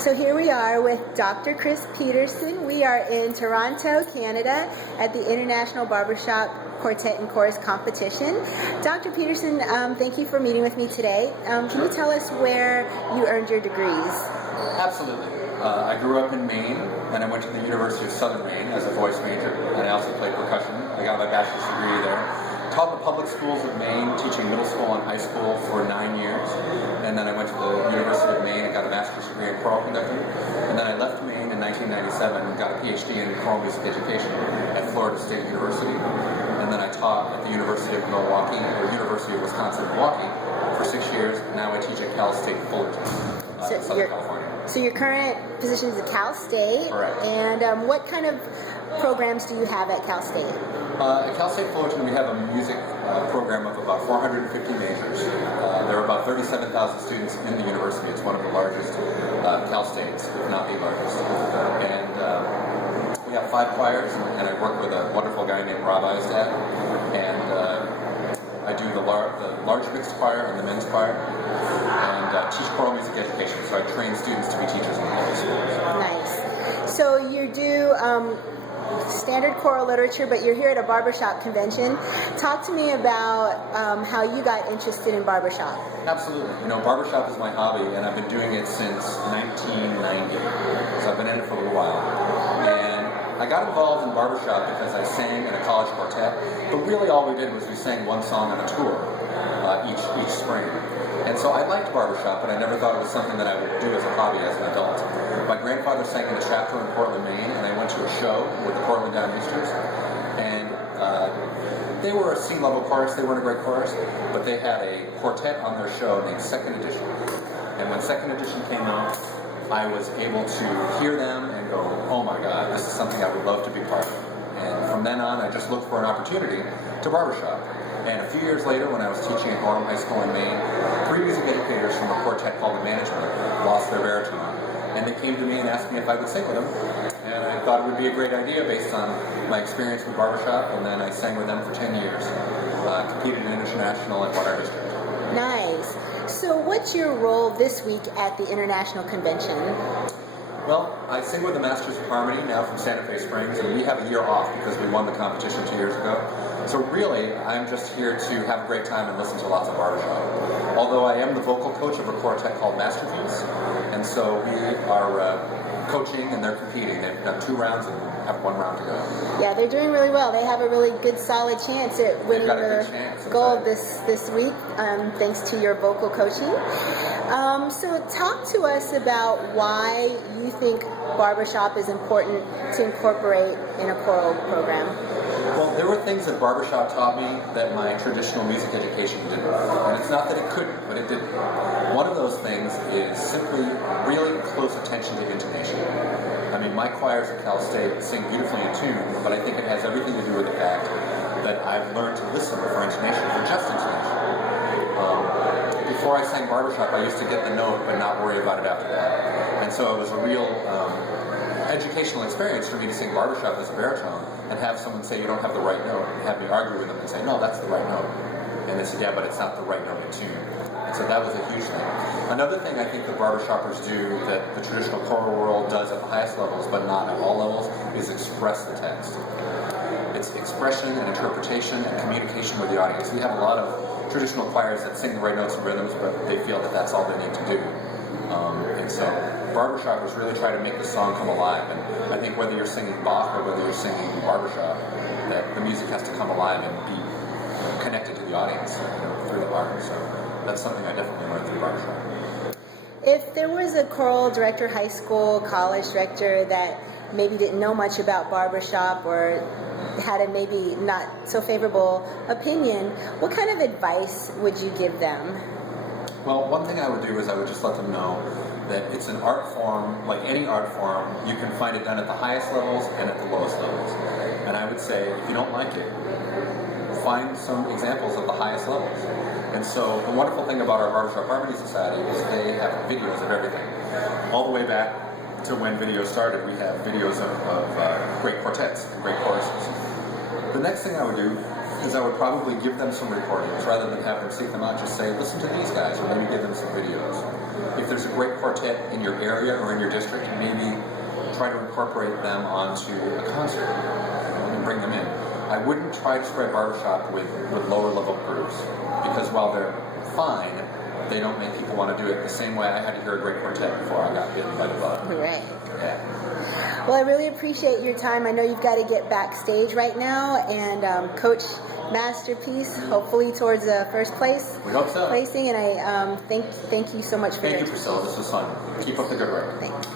So here we are with Dr. Chris Peterson. We are in Toronto, Canada at the International Barbershop Quartet and Chorus Competition. Dr. Peterson, thank you for meeting with me today. Can you tell us where you earned your degrees? Absolutely. I grew up in Maine, and I went to the University of Southern Maine as a voice major, and I also played percussion. I got my bachelor's degree there. Taught the public schools of Maine, teaching middle school and high school for 9 years. And then I went to the University of Maine and got a master's degree in choral conducting. And then I left Maine in 1997 and got a PhD in choral music education at Florida State University. And then I taught at the University of Milwaukee, or University of Wisconsin-Milwaukee, for 6 years. Now I teach at Cal State Fullerton, Southern California. So your current position is at Cal State. Correct. And what kind of programs do you have at Cal State? At Cal State Fullerton, we have a music program of about 450 majors. There are about 37,000 students in the university. It's one of the largest Cal States, if not the largest. And we have 5 choirs, and I work with a wonderful guy named Rob Eistad. And I do the large mixed choir and the men's choir, and teach choral music education. So I train students to be teachers in the public schools. Nice. So you do standard choral literature, but you're here at a barbershop convention. Talk to me about how you got interested in barbershop. Absolutely. You know, barbershop is my hobby, and I've been doing it since 1990. So I've been in it for a little while. And I got involved in barbershop because I sang in a college quartet, but really all we did was we sang one song on a tour each spring. And so I liked barbershop, but I never thought it was something that I would do as a hobby as an adult. My grandfather sang in a chapter in Portland, Maine, and I went to a show with the Portland Downbeasters. And they were a C-level chorus. They weren't a great chorus, but they had a quartet on their show named Second Edition. And when Second Edition came out, I was able to hear them and go, oh my God, this is something I would love to be part of. And from then on, I just looked for an opportunity to barbershop. And a few years later, when I was teaching at Gorham High School in Maine, 3 music educators from a quartet called the Management lost their baritone. And they came to me and asked me if I would sing with them. And I thought it would be a great idea based on my experience with barbershop. And then I sang with them for 10 years. Competed in international and won our district. Nice. So what's your role this week at the International Convention? Well, I sing with the Masters of Harmony now from Santa Fe Springs, and we have a year off because we won the competition 2 years ago. So really, I'm just here to have a great time and listen to lots of barbershop. Although I am the vocal coach of a quartet called Masterpiece, and so we are coaching and they're competing. They've done 2 rounds and have 1 round to go. Yeah, they're doing really well. They have a really good, solid chance at winning the gold this week, thanks to your vocal coaching. So talk to us about why you think barbershop is important to incorporate in a choral program. Well, there were things that barbershop taught me that my traditional music education didn't. And it's not that it couldn't, but it didn't. One of those things is simply really close attention to intonation. I mean, my choirs at Cal State sing beautifully in tune, but I think it has everything to do with the fact that I've learned to listen for intonation, for just intonation. Before I sang barbershop, I used to get the note but not worry about it after that. And so it was a real educational experience for me to sing barbershop as a baritone and have someone say you don't have the right note and have me argue with them and say, no, that's the right note. And they said, yeah, but it's not the right note in tune. And so that was a huge thing. Another thing I think that barbershoppers do that the traditional choral world does at the highest levels, but not at all levels, is express the text. It's expression and interpretation and communication with the audience. We have a lot of traditional choirs that sing the right notes and rhythms, but they feel that that's all they need to do. And so barbershoppers really try to make the song come alive. And I think whether you're singing Bach or whether you're singing barbershop, that the music has to come alive and be connected to the audience through the art. So that's something I definitely learned through barbershop. If there was a choral director, high school, college director that maybe didn't know much about barbershop or had a maybe not so favorable opinion, what kind of advice would you give them? Well, one thing I would do is I would just let them know that it's an art form, like any art form, you can find it done at the highest levels and at the lowest levels. And I would say, if you don't like it, find some examples of the highest levels. And so the wonderful thing about our Barbershop Harmony Society is they have videos of everything. All the way back to when video started, we have videos of great quartets and great choruses. The next thing I would do is I would probably give them some recordings rather than have them seek them out. Just say, listen to these guys, or maybe give them some videos. if there's a great quartet in your area or in your district, maybe try to incorporate them onto a concert and bring them in. I wouldn't try to spread barbershop with lower level groups, because while they're fine, they don't make people want to do it the same way I had to hear a great quartet before I got bitten by the bug. Right. Yeah. Well, I really appreciate your time. I know you've got to get backstage right now and coach Masterpiece, hopefully towards first place. We hope so. Placing, and I thank you so much for Thank your you, Priscilla. This was fun. Keep up the good work. Thanks.